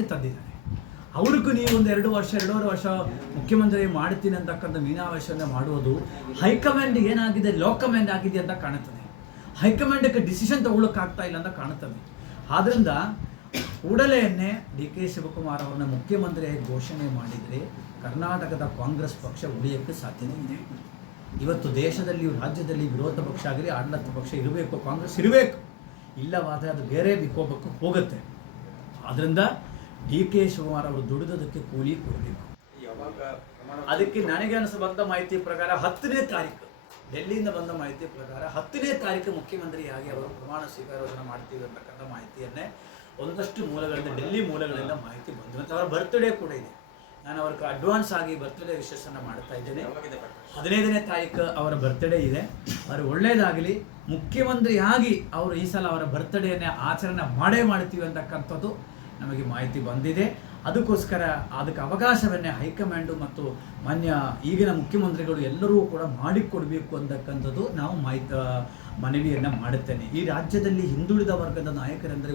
ಅಧಿಕಾರಕ್ಕೆ ತಂದಿದ್ದಾರೆ. ಅವ್ರಿಗೂ ನೀವು ಒಂದು 2-2.5 ವರ್ಷ ಮುಖ್ಯಮಂತ್ರಿ ಮಾಡ್ತೀನಿ ಅಂತಕ್ಕಂಥ ಮೀನಾವೇಶವನ್ನು ಮಾಡುವುದು ಹೈಕಮಾಂಡ್ ಏನಾಗಿದೆ, ಲೋ ಕಮಾಂಡ್ ಆಗಿದೆ ಅಂತ ಕಾಣುತ್ತದೆ. ಹೈಕಮಾಂಡಕ್ಕೆ ಡಿಸಿಷನ್ ತಗೊಳ್ಳೋಕ್ಕಾಗ್ತಾ ಇಲ್ಲ ಅಂತ ಕಾಣುತ್ತದೆ. ಆದ್ದರಿಂದ ಕೂಡಲೇನೆ ಡಿ ಕೆ ಶಿವಕುಮಾರ್ ಅವರನ್ನ ಮುಖ್ಯಮಂತ್ರಿಯಾಗಿ ಘೋಷಣೆ ಮಾಡಿದರೆ ಕರ್ನಾಟಕದ ಕಾಂಗ್ರೆಸ್ ಪಕ್ಷ ಉಳಿಯೋಕ್ಕೆ ಸಾಧ್ಯತೆ ಇದೆ. ಇವತ್ತು ದೇಶದಲ್ಲಿ, ರಾಜ್ಯದಲ್ಲಿ ವಿರೋಧ ಪಕ್ಷ ಆಗಲಿ ಆಡಳಿತ ಪಕ್ಷ ಇರಬೇಕು, ಕಾಂಗ್ರೆಸ್ ಇರಬೇಕು. ಇಲ್ಲವಾದರೆ ಅದು ಬೇರೆ ವಿಕೋಪಕ್ಕೆ ಹೋಗುತ್ತೆ. ಆದ್ದರಿಂದ ಡಿ ಕೆ ಶಿವಕುಮಾರ್ ಅವರು ದುಡಿದೋದಕ್ಕೆ ಕೂಲಿ ಕೊಡಬೇಕು. ಅದಕ್ಕೆ ನನಗೆ ಬಂದ ಮಾಹಿತಿ ಪ್ರಕಾರ 10ನೇ ತಾರೀಕು, ಡೆಲ್ಲಿಯಿಂದ ಬಂದ ಮಾಹಿತಿ ಪ್ರಕಾರ 10ನೇ ತಾರೀಕು ಮುಖ್ಯಮಂತ್ರಿಯಾಗಿ ಅವರು ಪ್ರಮಾಣ ಸ್ವೀಕಾರವನ್ನು ಮಾಡ್ತೀವಿ ಅಂತಕ್ಕಂಥ ಮಾಹಿತಿಯನ್ನೇ ಒಂದಷ್ಟು ಮೂಲಗಳಿಂದ, ಡೆಲ್ಲಿ ಮೂಲಗಳಿಂದ ಮಾಹಿತಿ ಬಂದು. ಮತ್ತು ಅವರ ಬರ್ತ್ಡೇ ಕೂಡ ಇದೆ. ನಾನು ಅವ್ರಿಗೆ ಅಡ್ವಾನ್ಸ್ ಆಗಿ ಬರ್ತ್ಡೇ ವಿಶೇಷವನ್ನು ಮಾಡ್ತಾ ಇದ್ದೇನೆ. 15ನೇ ತಾರೀಕು ಅವರ ಬರ್ತ್ಡೇ ಇದೆ. ಅವರು ಒಳ್ಳೆಯದಾಗಲಿ. ಮುಖ್ಯಮಂತ್ರಿಯಾಗಿ ಅವರು ಈ ಸಲ ಅವರ ಬರ್ತ್ಡೇನೇ ಆಚರಣೆ ಮಾಡ್ತೀವಿ ಅಂತಕ್ಕಂಥದ್ದು ನಮಗೆ ಮಾಹಿತಿ ಬಂದಿದೆ. ಅದಕ್ಕೋಸ್ಕರ ಅದಕ್ಕೆ ಅವಕಾಶವನ್ನೇ ಹೈಕಮಾಂಡು ಮತ್ತು ಮಾನ್ಯ ಈಗಿನ ಮುಖ್ಯಮಂತ್ರಿಗಳು ಎಲ್ಲರೂ ಕೂಡ ಮಾಡಿಕೊಡಬೇಕು ಅಂತಕ್ಕಂಥದ್ದು ನಾವು ಮನವಿಯನ್ನು ಮಾಡುತ್ತೇನೆ. ಈ ರಾಜ್ಯದಲ್ಲಿ ಹಿಂದುಳಿದ ವರ್ಗದ ನಾಯಕರೆಂದರೆ